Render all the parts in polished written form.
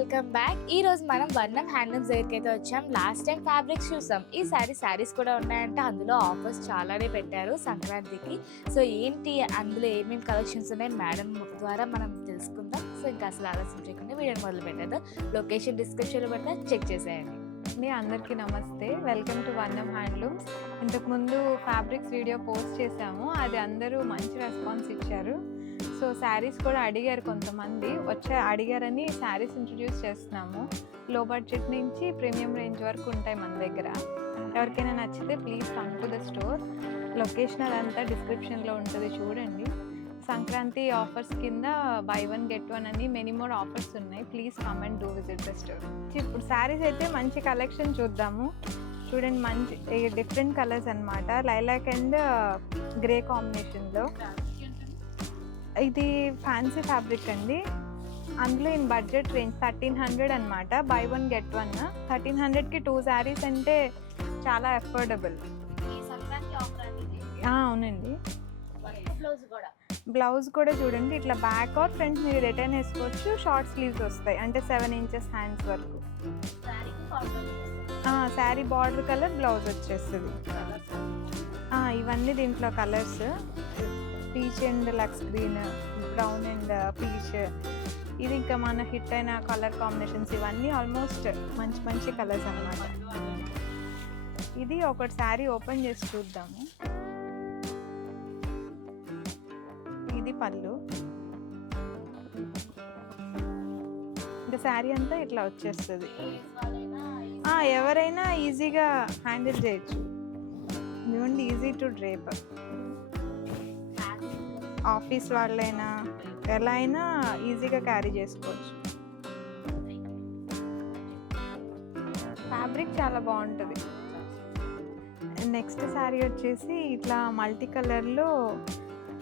Welcome back. ఈ రోజు మనం వర్ణం హ్యాండ్లూమ్స్ దగ్గరికి అయితే వచ్చాం. లాస్ట్ టైం ఫ్యాబ్రిక్స్ చూసాం. ఈ శారీస్ కూడా ఉన్నాయంటే అందులో ఆఫర్స్ చాలానే పెట్టారు సంక్రాంతికి. సో ఏంటి అందులో ఏమేమి కలెక్షన్స్ ఉన్నాయి మేడం ద్వారా మనం తెలుసుకుందాం. సో ఇంకా అసలు ఆలస్యం చేయకుండా వీడియోని మొదలు పెట్టేద్దాం. లొకేషన్ డిస్క్రిప్షన్లో పెడతా, చెక్ చేసేయండి. అందరికీ నమస్తే, వెల్కమ్ టు వర్ణం హ్యాండ్లూమ్స్. ఇంతకుముందు ఫ్యాబ్రిక్స్ వీడియో పోస్ట్ చేసాము, అది అందరూ మంచి రెస్పాన్స్ ఇచ్చారు. సో శారీస్ కూడా అడిగారు, కొంతమంది అడిగారని శారీస్ ఇంట్రడ్యూస్ చేస్తున్నాము. లో బడ్జెట్ నుంచి ప్రీమియం రేంజ్ వరకు ఉంటాయి మన దగ్గర. ఎవరికైనా నచ్చితే please come to the store. Location అదంతా డిస్క్రిప్షన్లో ఉంటుంది, చూడండి. సంక్రాంతి ఆఫర్స్ కింద బై వన్ గెట్ వన్ అని మెనీ మోర్ ఆఫర్స్ ఉన్నాయి. Please come and do visit the store. ఇప్పుడు శారీస్ అయితే మంచి కలెక్షన్ చూద్దాము. చూడండి, మంచి డిఫరెంట్ కలర్స్ అన్నమాట. లైలాక్ అండ్ గ్రే కాంబినేషన్లో. ఇది ఫ్యాన్సీ ఫ్యాబ్రిక్ అండి. అందులో ఇన్ బడ్జెట్ రేంజ్ 1300 అనమాట. Buy one get one. 1300కి 2 శారీస్ అంటే చాలా అఫోర్డబుల్. అవునండి. బ్లౌజ్ కూడా చూడండి, ఇట్లా బ్యాక్ ఆర్ ఫ్రంట్ మీరు రిటర్న్ వేసుకోవచ్చు. షార్ట్ స్లీవ్స్ వస్తాయి, అంటే 7 ఇంచెస్ హ్యాండ్స్ వరకు. శారీ బార్డర్ కలర్ బ్లౌజ్ వచ్చేస్తుంది. ఇవన్నీ దీంట్లో కలర్స్: పీచ్ అండ్ లక్స్ గ్రీన్, బ్రౌన్ అండ్ పీచ్. ఇది ఇంకా మన హిట్ అయిన కలర్ కాంబినేషన్స్. ఇవన్నీ ఆల్మోస్ట్ మంచి మంచి కలర్స్ అన్నమాట. ఇది ఒకటి శారీ ఓపెన్ చేసి చూద్దాము. ఇది పళ్ళు. ఇంకా శారీ అంతా ఇట్లా వచ్చేస్తుంది. ఎవరైనా ఈజీగా హ్యాండిల్ చేయొచ్చు. ఇవ్వండి, ఈజీ టు డ్రేప్. ఆఫీస్ వాళ్ళైనా ఎలా అయినా ఈజీగా క్యారీ చేసుకోవచ్చు. ఫ్యాబ్రిక్ చాలా బాగుంటుంది. నెక్స్ట్ శారీ వచ్చేసి ఇట్లా మల్టీ కలర్లో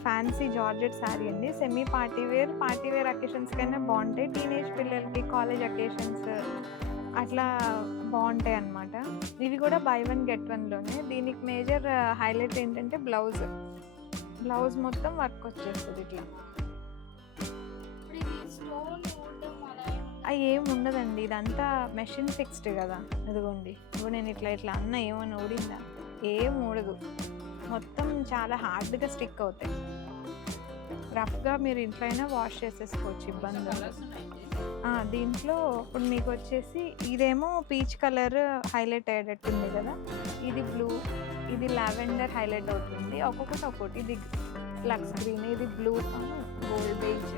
ఫ్యాన్సీ జార్జెట్ శారీ అండి. సెమీ పార్టీ వేర్ అకేషన్స్ కైనా బాగుంటాయి. టీనేజ్ పిల్లలకి, కాలేజ్ అకేషన్స్ అట్లా బాగుంటాయి అన్నమాట. ఇవి కూడా బై వన్ గెట్ వన్లోనే. దీనికి మేజర్ హైలైట్ ఏంటంటే బ్లౌజ్ మొత్తం వర్క్ వచ్చేస్తుంది ఇట్లా. అవి ఏం ఉండదండి, ఇదంతా మెషిన్ ఫిక్స్డ్ కదా. ఇదిగోండి, ఇప్పుడు నేను ఇట్లా అన్న ఏమైనా ఊడిందా? ఏం ఊడదు. మొత్తం చాలా హార్డ్గా స్టిక్ అవుతాయి. రఫ్గా మీరు ఇంట్లో అయినా వాష్ చేసేసుకోవచ్చు, ఇబ్బంది. దీంట్లో ఇప్పుడు మీకు వచ్చేసి ఇదేమో పీచ్ కలర్ హైలైట్ అయ్యేటట్టుంది కదా. ఇది బ్లూ, ఇది లావెండర్ హైలైట్ అవుతుంది. ఒక్కొక్కటి. ఇది లక్స్ గ్రీన్, ఇది బ్లూ, గోల్డ్ బేజ్.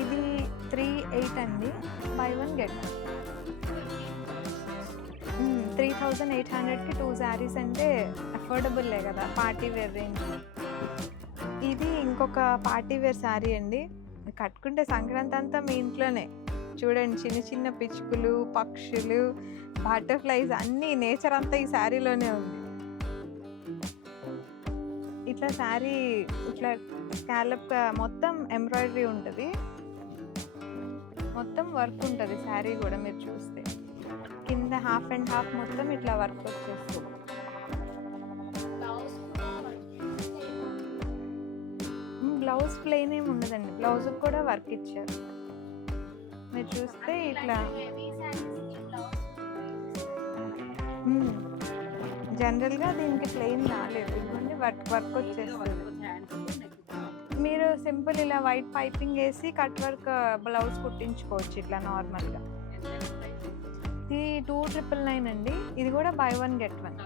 ఇది 3800 అండి. బై వన్ గెట్ 3800కి 2 శారీస్ అంటే అఫోర్డబుల్లే కదా, పార్టీ వేర్ రేంజ్. ఇది ఇంకొక పార్టీ వేర్ శారీ అండి. కట్టుకుంటే సంక్రాంతి అంతా మీ ఇంట్లోనే. చూడండి, చిన్న చిన్న పిచ్చుకలు, పక్షులు, బటర్ఫ్లైస్ అన్నీ, నేచర్ అంతా ఈ శారీలోనే ఉంది. ఇట్లా శారీ ఇట్లా స్కాలప్ మొత్తం ఎంబ్రాయిడరీ ఉంటుంది, మొత్తం వర్క్ ఉంటుంది శారీ కూడా. మీరు చూస్తే కింద హాఫ్ అండ్ హాఫ్ మొత్తం ఇట్లా వర్క్ వచ్చేస్తుంది. బ్లౌజ్ ప్లెయిన్ ఏమి ఉండదండి, బ్లౌజ్ కూడా వర్క్ ఇచ్చారు. మీరు చూస్తే ఇట్లా జనరల్గా దీనికి ప్లెయిన్ రాలేదు, ఇదిగోండి వర్క్ వచ్చేస్తుంది. మీరు సింపుల్ ఇలా వైట్ పైపింగ్ వేసి కట్ వర్క్ బ్లౌజ్ కుట్టించుకోవచ్చు ఇట్లా నార్మల్గా. ఇది 2999 అండి. ఇది కూడా బై వన్ గెట్ వన్.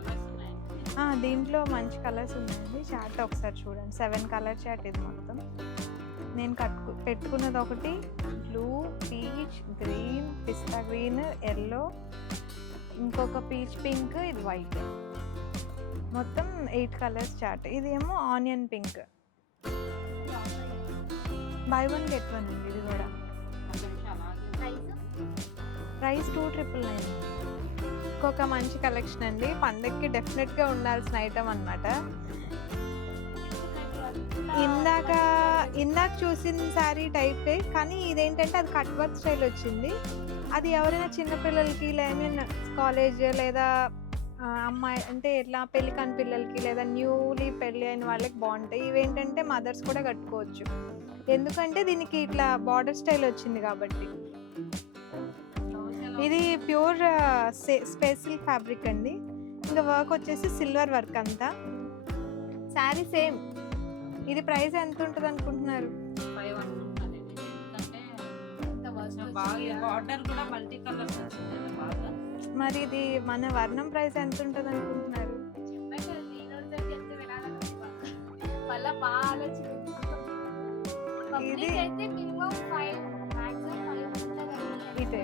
దీంట్లో మంచి కలర్స్ ఉన్నాయండి. చార్ట్ ఒకసారి చూడండి, 7 కలర్ చార్ట్. ఇది మొత్తం నేను పెట్టుకున్నది ఒకటి బ్లూ, పీచ్, గ్రీన్, పిస్తా గ్రీన్, ఎల్లో, ఇంకొక పీచ్ పింక్, ఇది వైట్. మొత్తం 8 కలర్స్ చార్ట్. ఇదేమో onion pink. By one get one అండి. ఇది కూడా ప్రైస్ 2999. ఇంకొక మంచి కలెక్షన్ అండి, పండగకి డెఫినెట్గా ఉండాల్సిన ఐటమ్ అన్నమాట. ఇందాక చూసిన శారీ టైపే, కానీ ఇదేంటంటే అది కట్ వర్క్ స్టైల్ వచ్చింది. అది ఎవరైనా చిన్నపిల్లలకి, లేదా కాలేజ్ లేదా అమ్మాయి అంటే ఇట్లా పెళ్లి కాని పిల్లలకి, లేదా న్యూలీ పెళ్ళి అయిన వాళ్ళకి బాగుంటాయి. ఇవేంటంటే మదర్స్ కూడా కట్టుకోవచ్చు. ఎందుకంటే దీనికి ఇట్లా బార్డర్ స్టైల్ వచ్చింది కాబట్టి. ఇది ప్యూర్ స్పెషల్ ఫ్యాబ్రిక్ అండి. ఇంకా వర్క్ వచ్చేసి సిల్వర్ వర్క్ అంతా. శారీ సేమ్. ఇది ప్రైస్ ఎంత ఉంటుంది అనుకుంటున్నారు? 5 అనుకుంటాను. ఎందుకంటే బార్డర్ కూడా మల్టీ కలర్స్ వచ్చింది బాగా. మరి ఇది మన వర్ణం ప్రైస్ ఎంత ఉంటుంది అనుకుంటున్నారు? మళ్ళా బాగా ఆలోచన. ఇది అయితే మినిమం 5 మాక్సిమం 5 ఉంటుంది. ఇదే.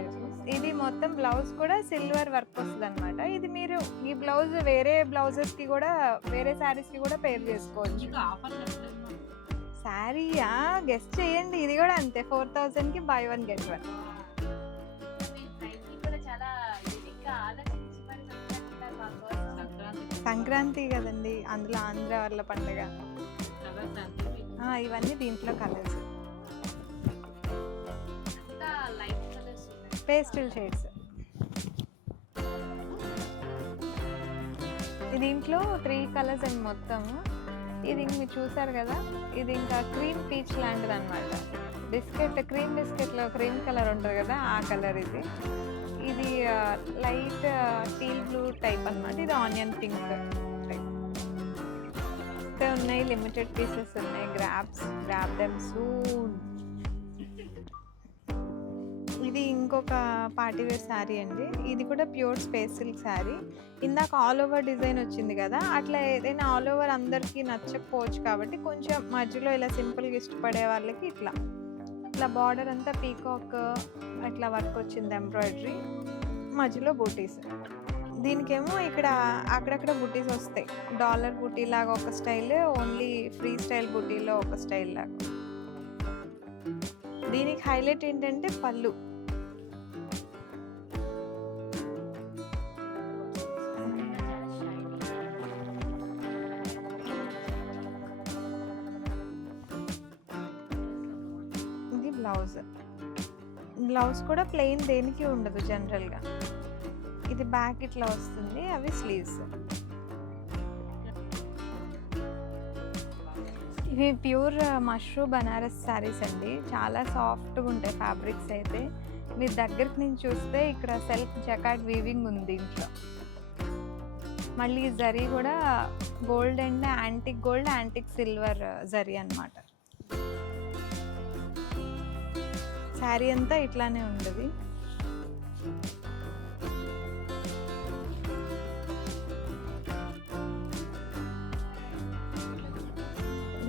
ఇది మొత్తం బ్లౌజ్ కూడా సిల్వర్ వర్క్ వస్తుంది అనమాట. ఇది మీరు ఈ బ్లౌజ్ వేరే బ్లౌజెస్ కి కూడా వేరే శారీస్ కి కూడా పేర్ చేసుకోవచ్చు. ఇంకా ఆఫర్ శారీయా గెస్ట్ చేయండి. ఇది కూడా అంతే 4000 కి buy 1 get 1. సంక్రాంతి కదండి, అందులో ఆంధ్ర వాళ్ళ పండుగ. ఇవన్నీ దీంట్లో కలర్స్, పేస్టల్ షేడ్స్. దీంట్లో 3 కలర్స్ అండి మొత్తం. ఇది మీరు చూసారు కదా, ఇది ఇంకా క్రీమ్ పీచ్ లాంటిది అనమాట. క్రీమ్ బిస్కెట్లో క్రీమ్ కలర్ ఉంటుంది కదా, ఆ కలర్ ఇది. ఇది లైట్ టీల్ బ్లూ టైప్ అనమాట. ఇది ఆనియన్ పింక్ టైప్. ఉన్నాయి లిమిటెడ్ పీసెస్ ఉన్నాయి. Grab them soon. ఇది ఇంకొక పార్టీవేర్ శారీ అండి. ఇది కూడా ప్యూర్ స్పేస్ సిల్క్ శారీ. ఇందాక ఆల్ ఓవర్ డిజైన్ వచ్చింది కదా, అట్లా ఏదైనా ఆల్ ఓవర్ అందరికీ నచ్చకపోవచ్చు కాబట్టి కొంచెం మధ్యలో ఇలా సింపుల్గా ఇష్టపడే వాళ్ళకి ఇట్లా బార్డర్ అంతా పీకాక్ అట్లా వర్క్ వచ్చింది, ఎంబ్రాయిడరీ, మధ్యలో బూటీస్. దీనికేమో ఇక్కడ అక్కడక్కడ బూటీస్ వస్తాయి. డాలర్ బూటీ లాగా ఒక స్టైల్, ఓన్లీ ఫ్రీ స్టైల్ బూటీలో ఒక స్టైల్ లాగా. దీనికి హైలైట్ ఏంటంటే పళ్ళు. ఇది బ్లౌజ్ కూడా ప్లెయిన్ దేనికి ఉండదు జనరల్గా. ఇది బ్యాక్ ఇట్లా వస్తుంది, అవి స్లీవ్స్. ఇవి ప్యూర్ మష్రూ బనారస్ శారీస్ అండి. చాలా సాఫ్ట్గా ఉంటాయి ఫ్యాబ్రిక్స్ అయితే. మీరు దగ్గరికి నుంచి చూస్తే ఇక్కడ సెల్ఫ్ జకార్డ్ వీవింగ్ ఉంది దీంట్లో. మళ్ళీ జరీ కూడా gold and antique gold, antique silver zari అన్నమాట. శారీ అంతా ఇట్లానే ఉంటుంది.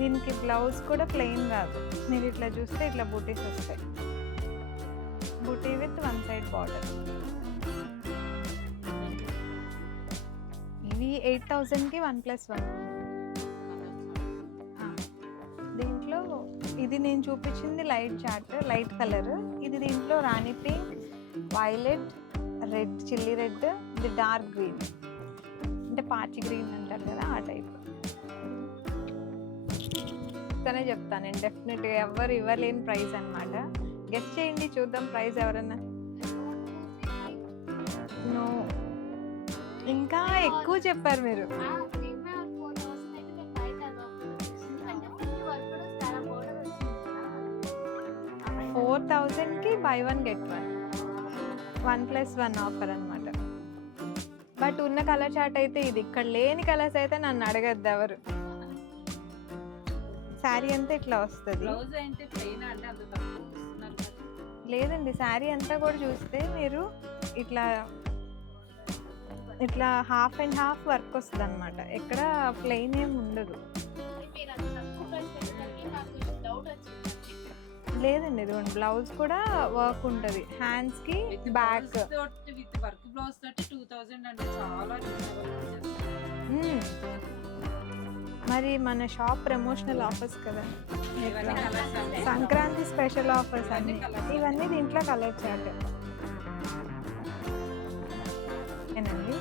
దీనికి బ్లౌజ్ కూడా ప్లెయిన్ కాదు. మీరు ఇట్లా చూస్తే ఇట్లా బూటీస్ వస్తాయి. బూటీ విత్ 1 సైడ్ బార్డర్. ఇవి 8000కి 1+1. దీంట్లో ఇది నేను చూపించింది లైట్ చాట్, లైట్ కలర్. ఇది దీంట్లో rani pink, violet, red, chilli red, ఇది డార్క్ గ్రీన్, అంటే పాచి గ్రీన్ అంటారు కదా, ఆ టైప్. చెప్తానే చెప్తాను నేను డెఫినెట్గా. ఎవరు ఇవ్వలేని ప్రైస్ అనమాట. గెస్ట్ చేయండి, చూద్దాం ప్రైస్ ఎవరన్నా. నో, ఇంకా ఎక్కువ చెప్పారు మీరు. 4000కి buy 1 get 1, 1+1 ఆఫర్ అనమాట. బట్ ఉన్న కలర్ చార్ట్ అయితే ఇది. ఇక్కడ లేని కలర్స్ అయితే నన్ను అడగద్దు ఎవరు. శారీ అంతా ఇట్లా వస్తుంది. లేదండి, శారీ అంతా కూడా చూస్తే మీరు ఇట్లా ఇట్లా హాఫ్ అండ్ హాఫ్ వర్క్ వస్తుంది అనమాట. ఎక్కడ ప్లెయిన్ ఏమి ఉండదు. లేదండి, ఇది బ్లౌజ్ కూడా వర్క్ ఉంటుంది. హ్యాండ్స్ కి బ్యాక్ విత్ వర్క్ బ్లౌజ్ తోటి 2000 అంటే చాలా మరి మన షాప్ ప్రమోషనల్ ఆఫర్స్ కదా, సంక్రాంతి స్పెషల్ ఆఫర్స్ అన్ని. ఇవన్నీ దీంట్లో కలర్ చార్ట్ ఏనండి.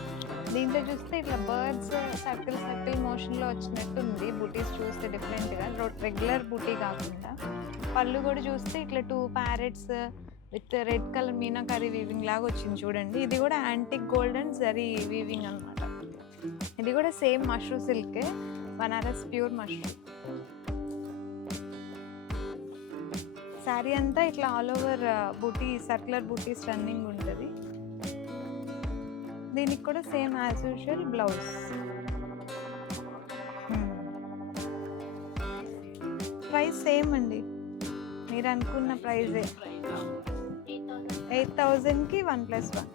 దీంట్లో చూస్తే ఇట్లా బర్డ్స్ సర్కిల్ మోషన్లో వచ్చినట్టు ఉంది. బూటీస్ చూస్తే డిఫరెంట్గా, రెగ్యులర్ బూటీ కాకుండా. పళ్ళు కూడా చూస్తే ఇట్లా 2 parrots with red colour meenakari weaving లాగా వచ్చింది చూడండి. ఇది కూడా antique gold and zari weaving అనమాట. ఇది కూడా సేమ్ మష్రూ సిల్కే, బనారస్ ప్యూర్ మష్రూ. శారీ అంతా ఇట్లా ఆల్ ఓవర్ బూటీ సర్క్యులర్ బూటీస్ రన్నింగ్ ఉంటుంది. దీనికి కూడా same as usual blouse. Price same అండి, మీరు అనుకున్న ప్రైజే. 8,000కి 1+1.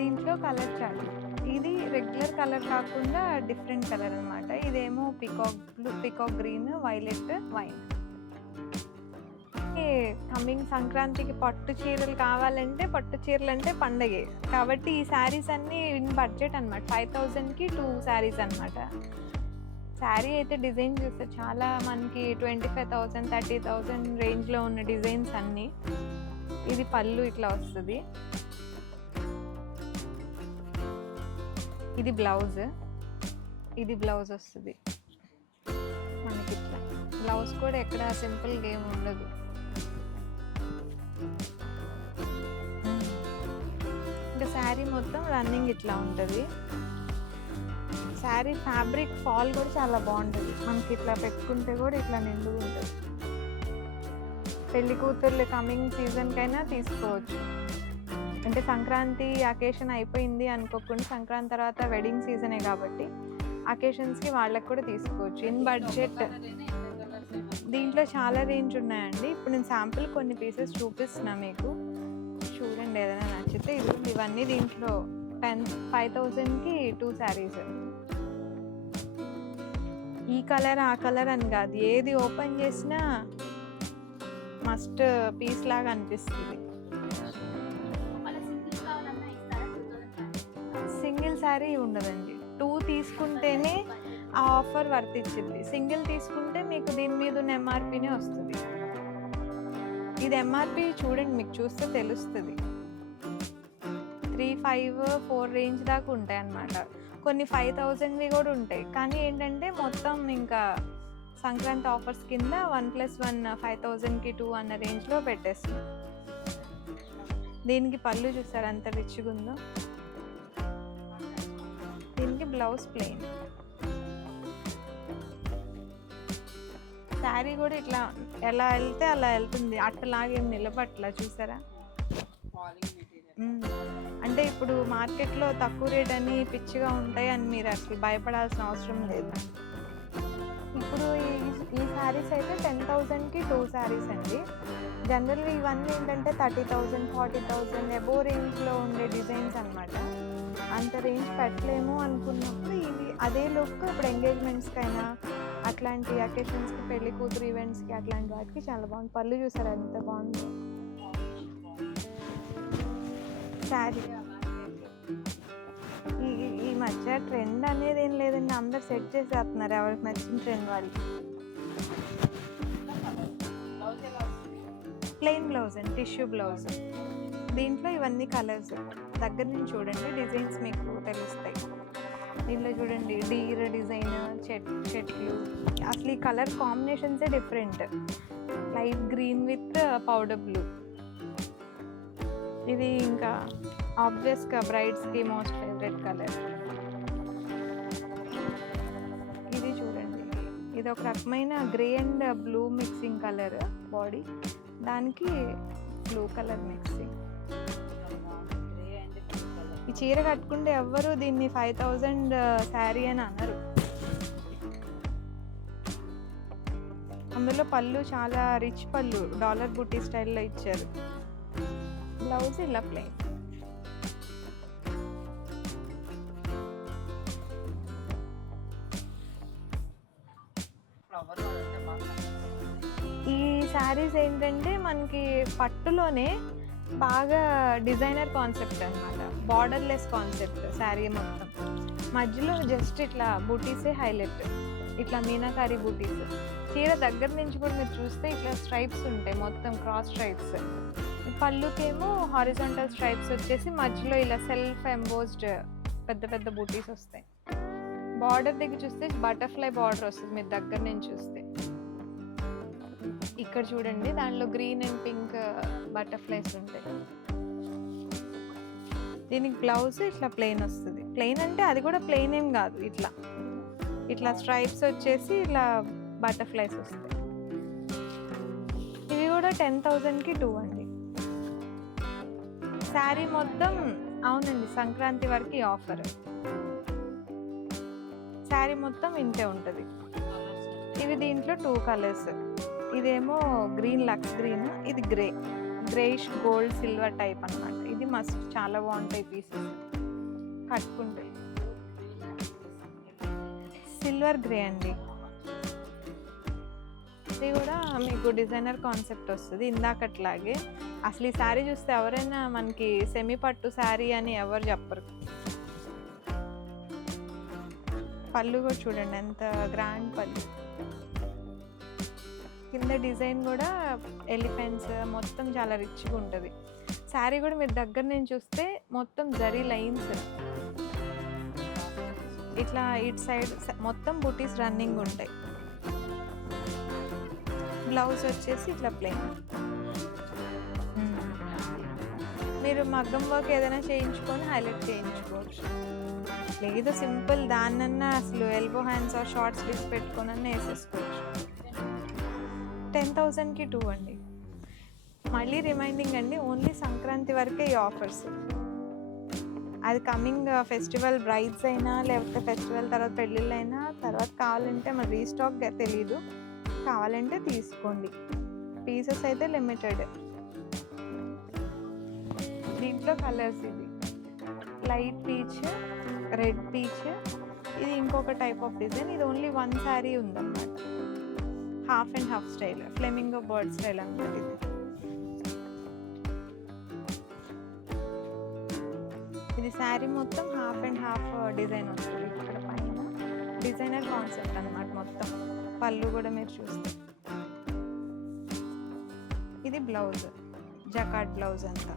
దీంట్లో కలర్ చార్ట్. ఇది రెగ్యులర్ కలర్ కాకుండా డిఫరెంట్ కలర్ అనమాట. ఇదేమో peacock green, violet, wine. Coming సంక్రాంతికి పట్టు చీరలు కావాలంటే, పట్టు చీరలు అంటే పండగే కాబట్టి ఈ శారీస్ అన్నీ ఇన్ బడ్జెట్ అనమాట. 5,000కి 2 శారీస్ అనమాట. శారీ అయితే డిజైన్ చూస్తే చాలా మనకి 25,000, 30,000 రేంజ్లో ఉన్న డిజైన్స్ అన్నీ. ఇది పళ్ళు ఇట్లా వస్తుంది. ఇది బ్లౌజ్. ఇది బ్లౌజ్ వస్తుంది మనకి ఇట్లా. బ్లౌజ్ కూడా ఎక్కడ సింపుల్గా ఏమి ఉండదు. ఇంకా శారీ మొత్తం రన్నింగ్ ఇట్లా ఉంటుంది. శారీ ఫ్యాబ్రిక్ ఫాల్ కూడా చాలా బాగుంటుంది. మనకి ఇట్లా పెట్టుకుంటే కూడా ఇట్లా నిండుగా ఉంటుంది. పెళ్లి కూతుర్లు కమింగ్ సీజన్కైనా తీసుకోవచ్చు. అంటే సంక్రాంతి అకేషన్ అయిపోయింది అనుకోకుండా, సంక్రాంతి తర్వాత వెడ్డింగ్ సీజనే కాబట్టి అకేషన్స్కి వాళ్ళకి కూడా తీసుకోవచ్చు. ఇన్ బడ్జెట్ దీంట్లో చాలా రేంజ్ ఉన్నాయండి. ఇప్పుడు నేను శాంపుల్ కొన్ని పీసెస్ చూపిస్తున్నా మీకు, చూడండి. ఏదైనా నచ్చితే ఇవన్నీ దీంట్లో 5,000కి 2 శారీస్. ఈ కలర్ ఆ కలర్ అని కాదు, ఏది ఓపెన్ చేసినా మస్ట్ పీస్ లాగా అనిపిస్తుంది. సింగిల్ శారీ ఉండదండి. 2 తీసుకుంటేనే ఆ ఆఫర్ వర్తిచ్చింది. సింగిల్ తీసుకుంటే మీకు దీని మీద ఉన్న ఎంఆర్పీనే వస్తుంది. ఇది ఎంఆర్పీ చూడండి, మీకు చూస్తే తెలుస్తుంది. 3, 5, 4 రేంజ్ దాకా ఉంటాయి అన్నమాట. కొన్ని 5,000వి కూడా ఉంటాయి. కానీ ఏంటంటే మొత్తం ఇంకా సంక్రాంతి ఆఫర్స్ కింద 1+1 5,000కి 2 అన్న రేంజ్లో పెట్టేస్తుంది. దీనికి పళ్ళు చూసారు ఎంత రిచ్గా ఉందో. దీనికి బ్లౌజ్ ప్లెయిన్. శారీ కూడా ఇట్లా ఎలా వెళ్తే అలా వెళ్తుంది, అట్టలాగేం నిలబట్లా. చూసారా? అంటే ఇప్పుడు మార్కెట్లో తక్కువ రేట్ అని పిచ్చిగా ఉంటాయి అని మీరు అసలు భయపడాల్సిన అవసరం లేదు. ఇప్పుడు ఈ శారీస్ అయితే 10,000కి 2 శారీస్ అండి. జనరల్గా ఇవన్నీ ఏంటంటే 30,000, 40,000 అబోవ్ రేంజ్లో ఉండే డిజైన్స్ అనమాట. అంత రేంజ్ పెట్టలేము అనుకున్నప్పుడు ఇవి అదే లుక్ ఇప్పుడు ఎంగేజ్మెంట్స్కైనా అట్లాంటి అకేషన్స్కి, పెళ్లి కూతురు ఈవెంట్స్కి అట్లాంటి వాటికి చాలా బాగుంది. పళ్ళు చూసారు ఎంత బాగుంది శారీ. ఈ మధ్య ట్రెండ్ అనేది ఏం లేదండి, అందరు సెట్ చేసేస్తున్నారు ఎవరికి నచ్చిన ట్రెండ్ వాళ్ళు. ప్లెయిన్ బ్లౌజ్ అండి, టిష్యూ బ్లౌజ్. దీంట్లో ఇవన్నీ కలర్స్ దగ్గర నుంచి చూడండి, డిజైన్స్ మీకు తెలుస్తాయి. దీంట్లో చూడండి డీర్ డిజైన్, చెట్లు. అసలు ఈ కలర్ కాంబినేషన్సే different. Light green with powder blue. ఇది ఇంకా ఆబ్వియస్గా బ్రైడ్స్కి మోస్ట్ ఫేవరెట్ కలర్. ఇది చూడండి, ఇది ఒక రకమైన grey and blue mixing colour body, దానికి బ్లూ కలర్ మిక్సింగ్. ఈ చీర కట్టుకుంటే ఎవ్వరు దీన్ని 5,000 శారీ అని అన్నారు. అందులో పళ్ళు చాలా రిచ్ పళ్ళు, డాలర్ బుట్టి స్టైల్లో ఇచ్చారు. బ్లౌజ్ ఇలా ప్లెయిన్. ఈ శారీస్ ఏంటంటే మనకి పట్టులోనే బాగా డిజైనర్ కాన్సెప్ట్ అనమాట. బార్డర్లెస్ కాన్సెప్ట్ శారీ మొత్తం. మధ్యలో జస్ట్ ఇట్లా బూటీసే హైలైట్, ఇట్లా మీనాకారి బూటీస్. చీర దగ్గర నుంచి కూడా మీరు చూస్తే ఇట్లా స్ట్రైప్స్ ఉంటాయి, మొత్తం క్రాస్ స్ట్రైప్స్. పళ్ళుకేమో హారిజాంటల్ స్ట్రైప్స్ వచ్చేసి మధ్యలో ఇలా సెల్ఫ్ ఎంబోస్డ్ పెద్ద పెద్ద బూటీస్ వస్తాయి. బార్డర్ దగ్గర చూస్తే బటర్ఫ్లై బార్డర్ వస్తుంది మీరు దగ్గర నుంచి చూస్తే. ఇక్కడ చూడండి, దానిలో గ్రీన్ అండ్ పింక్ బటర్ఫ్లైస్ ఉంటాయి. దీనికి బ్లౌజ్ ఇట్లా ప్లెయిన్ వస్తుంది. ప్లెయిన్ అంటే అది కూడా ప్లెయిన్ ఏం కాదు, ఇట్లా ఇట్లా స్ట్రైప్స్ వచ్చేసి ఇలా బటర్ఫ్లైస్ వస్తాయి. ఇవి కూడా 10,000కి 2 అండి. శారీ మొత్తం అవునండి, సంక్రాంతి వరకు ఆఫర్. శారీ మొత్తం ఇంతే ఉంటుంది. ఇవి దీంట్లో 2 కలర్స్. ఇదేమో గ్రీన్, లక్స్ గ్రీన్, ఇది గ్రేయిష్ గోల్డ్ సిల్వర్ టైప్ అన్నమాట. ఇది మస్ట్ చాలా బాగుంటాయి పీసెస్ కట్టుకుంటే. సిల్వర్ గ్రే అండి. ఇది కూడా మీకు డిజైనర్ కాన్సెప్ట్ వస్తుంది ఇందాకట్లాగే. అసలు ఈ శారీ చూస్తే ఎవరైనా మనకి సెమీ పట్టు శారీ అని ఎవరు చెప్పరు. పళ్ళు కూడా చూడండి ఎంత గ్రాండ్ పళ్ళు. కింద డిజైన్ కూడా ఎలిఫెంట్స్ మొత్తం చాలా రిచ్గా ఉంటుంది. శారీ కూడా మీరు దగ్గర నుంచి చూస్తే మొత్తం జరీ లైన్స్ ఇట్లా ఇటు సైడ్ మొత్తం బూటీస్ రన్నింగ్ ఉంటాయి. బ్లౌజ్ వచ్చేసి ఇట్లా ప్లెయిన్. మీరు మగ్గం వర్క్ ఏదైనా చేయించుకొని హైలైట్ చేయించుకోవచ్చు. లేదు సింపుల్ దాన్నన్నా అసలు elbow hands or short sleeves పెట్టుకొని వేసేసుకోవచ్చు. 10,000కి 2 అండి. మళ్ళీ రిమైండింగ్ అండి, ఓన్లీ సంక్రాంతి వరకే ఈ ఆఫర్స్. అది కమింగ్ ఫెస్టివల్ బ్రైడ్స్ అయినా లేకపోతే ఫెస్టివల్ తర్వాత పెళ్ళిళ్ళు అయినా తర్వాత కావాలంటే మరి రీస్టాక్ తెలీదు, కావాలంటే తీసుకోండి. పీసెస్ అయితే లిమిటెడ్. దీంట్లో కలర్స్ ఇది లైట్ పీచ్, రెడ్ పీచ్, ఇది ఇంకొక టైప్ ఆఫ్ డిజైన్. ఇది ఓన్లీ 1 శారీ ఉందన్నమాట. Half and half style, flamingo bird style అన్నమాట. ఇది శారీ మొత్తం హాఫ్ అండ్ హాఫ్ డిజైన్ వస్తుంది. ఇక్కడ పైన డిజైనర్ కాన్సెప్ట్ అన్నమాట మొత్తం. పళ్ళు కూడా మీరు చూస్తే ఇది బ్లౌజ్, జకాట్ బ్లౌజ్ అంతా.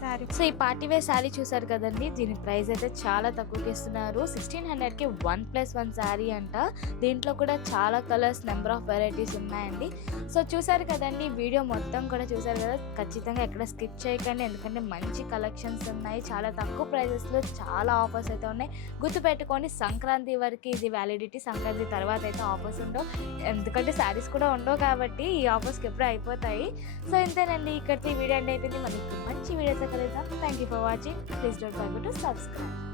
శారీ సో ఈ పార్టీ వేర్ శారీ చూసారు కదండి, దీని ప్రైస్ అయితే చాలా తక్కువకి ఇస్తున్నారు. 1600కి 1+1 శారీ అంట. దీంట్లో కూడా చాలా కలర్స్, నెంబర్ ఆఫ్ వెరైటీస్ ఉన్నాయండి. సో చూసారు కదండి, వీడియో మొత్తం కూడా చూసారు కదా, ఖచ్చితంగా ఎక్కడ స్కిప్ చేయకండి, ఎందుకంటే మంచి కలెక్షన్స్ ఉన్నాయి. చాలా తక్కువ ప్రైజెస్లో చాలా ఆఫర్స్ అయితే ఉన్నాయి. గుర్తుపెట్టుకోండి, సంక్రాంతి వరకు ఇది వ్యాలిడిటీ. సంక్రాంతి తర్వాత అయితే ఆఫర్స్ ఉండవు, ఎందుకంటే శారీస్ కూడా ఉండవు కాబట్టి ఈ ఆఫర్స్కి ఎప్పుడు అయిపోతాయి. సో ఇంతేనండి, ఇక్కడికి వీడియో ఎండ్ అయిపోయింది. మనకి మంచి వీడియోతో కలుద్దాం. Thank you for watching. Please don't forget to subscribe.